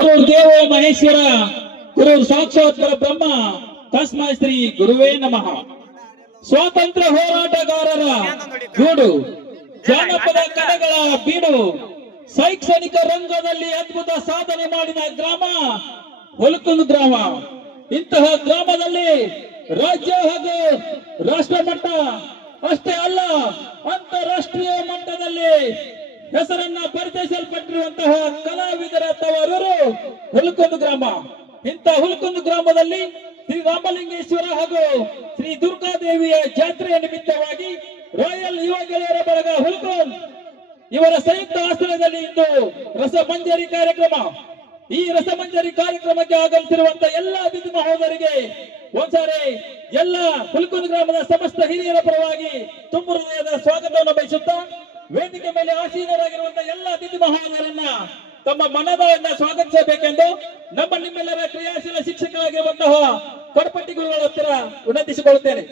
ದೇವೋ ಮಹೇಶ್ವರ ಗುರು ಸಾಕ್ಷಾತ್ ಬ್ರಹ್ಮ ತಸ್ಮೈ ಶ್ರೀ ಗುರುವೇ ನಮಃ. ಸ್ವಾತಂತ್ರ್ಯ ಹೋರಾಟಗಾರರ ಗೂಡು, ಜಾನಪದ ಕಲೆಗಳ ಬೀಡು, ಶೈಕ್ಷಣಿಕ ರಂಗದಲ್ಲಿ ಅದ್ಭುತ ಸಾಧನೆ ಮಾಡಿದ ಗ್ರಾಮ ಹುಲ್ಕುಂದ ಗ್ರಾಮ. ಇಂತಹ ಗ್ರಾಮದಲ್ಲಿ ರಾಜ್ಯ ಹಾಗೂ ರಾಷ್ಟ್ರ ಮಟ್ಟ ಅಷ್ಟೇ ಅಲ್ಲ, ಅಂತಾರಾಷ್ಟ್ರೀಯ ಮಟ್ಟದಲ್ಲಿ ಹೆಸರನ್ನ ಪರಿಚಯಿಸಲ್ಪಟ್ಟಿರುವಂತಹ ಕಲಾವಿದರ ತವರೂರು ಹುಲ್ಕುಂದ ಗ್ರಾಮ. ಇಂಥ ಹುಲ್ಕುಂದ ಗ್ರಾಮದಲ್ಲಿ ಶ್ರೀ ರಾಮಲಿಂಗೇಶ್ವರ ಹಾಗೂ ಶ್ರೀ ದುರ್ಗಾದೇವಿಯ ಜಾತ್ರೆಯ ನಿಮಿತ್ತವಾಗಿ ರಾಯಲ್ ಯುವ ಗೆಳೆಯರ ಬಳಗ ಹುಲ್ಕುಂದ ಇವರ ಸಂಯುಕ್ತ ಆಶ್ರಯದಲ್ಲಿ ಇಂದು ರಸಮಂಜರಿ ಕಾರ್ಯಕ್ರಮ. ಈ ರಸಮಂಜರಿ ಕಾರ್ಯಕ್ರಮಕ್ಕೆ ಆಗಮಿಸಿರುವಂತಹ ಎಲ್ಲ ಅತಿಥಿ ಮಹೋದರಿಗೆ ಒಂದ್ಸಾರಿ ಎಲ್ಲ ಹುಲ್ಕುಂದ ಗ್ರಾಮದ ಸಮಸ್ತ ಹಿರಿಯರ ಪರವಾಗಿ ತುಂಬು ಹೃದಯದ ಸ್ವಾಗತವನ್ನು ಬಯಸುತ್ತಾ, ವೇದಿಕೆ ಮೇಲೆ ಆಸೀನರಾಗಿರುವಂತಹ ಎಲ್ಲ ಅತಿಥಿ ಮಹೋದರನ್ನ ತಮ್ಮ ಮನದಿಂದ ಸ್ವಾಗತಿಸಬೇಕೆಂದು ನಿಮ್ಮೆಲ್ಲರ ಕ್ರಿಯಾಶೀಲ ಶಿಕ್ಷಕರಾಗಿರುವಂತಹ ಕಡಪಟ್ಟಿ ಗುರುಗಳ ಹತ್ತಿರ ವಿನಂತಿಸಿಕೊಳ್ಳುತ್ತೇನೆ.